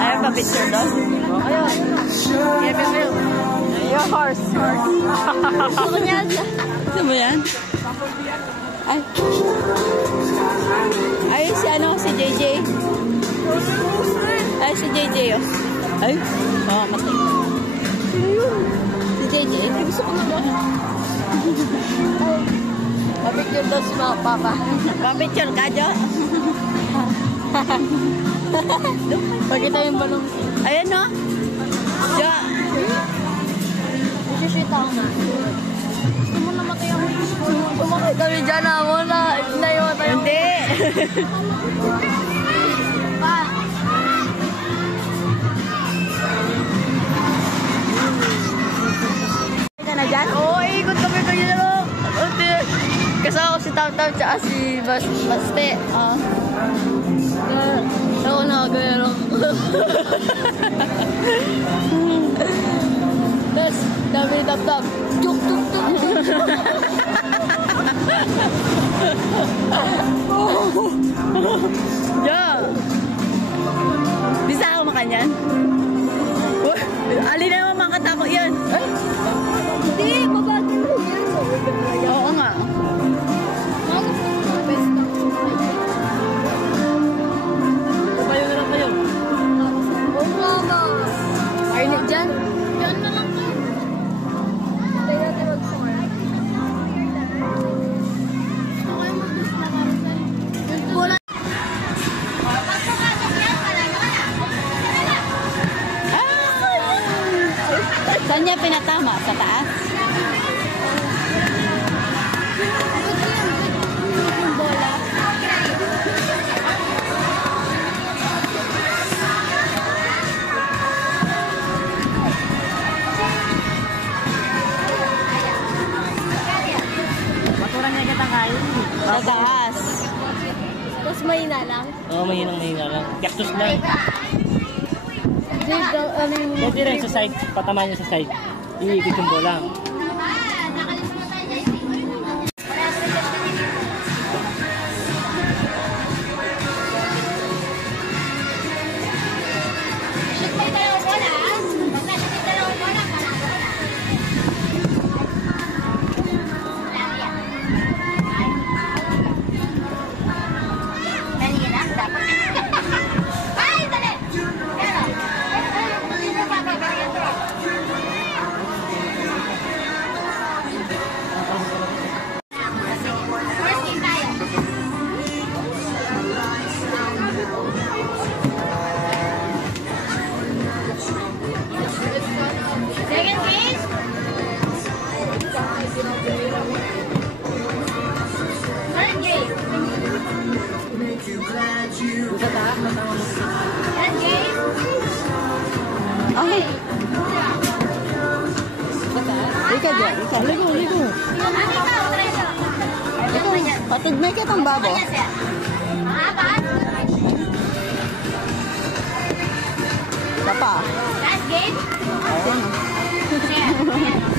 Ayaw pa picture daw? Ayaw. Ayaw, horse. Gusto ko yan. Gusto mo yan? Ay. Ay, si ano, si JJ. Ay, si JJ, oh. Ay, oh, matay. Si JJ, ay, gusto ko naman. Papicture daw si mga papa. Papicture ka, Jo? Pakita yung balong. Ayan, no? Jo. Isisita ako na. Gusto mo namatay ako. Kumakay kami dyan na. Wala. Naiwan tayo. Hindi. Pa. Ka na dyan? Oo, ikot kami kayo na lang. Kasama ko si Tam-Tam tsaka si Baste. Ako na kagaya lang. Tapos, dami ni Tam-Tam. Tuk, tuk, tuk. Jo! Bisa ako makanyan? Alin na naman makatako yan? Ay! Hindi, mabagin mo yan. Oo nga. Kabayo na lang kayo. Oo nga ba? Arnit dyan? Yan na lang kayo. Tayo natin mag-score. Gusto kayo mag-gusto na karusan. Yung wala. Saan niya pinatama? Sa taas? Sa taas. Tapos mahina lang? Oo, mahina lang. Cactus lang. Pwede rin sa side. Patama niya sa side. Iikot yung bola. Okay. Ika dyan, ika. Ligo. Ito, patigmay ka itong babo. Ika pa. Last game? Ayan.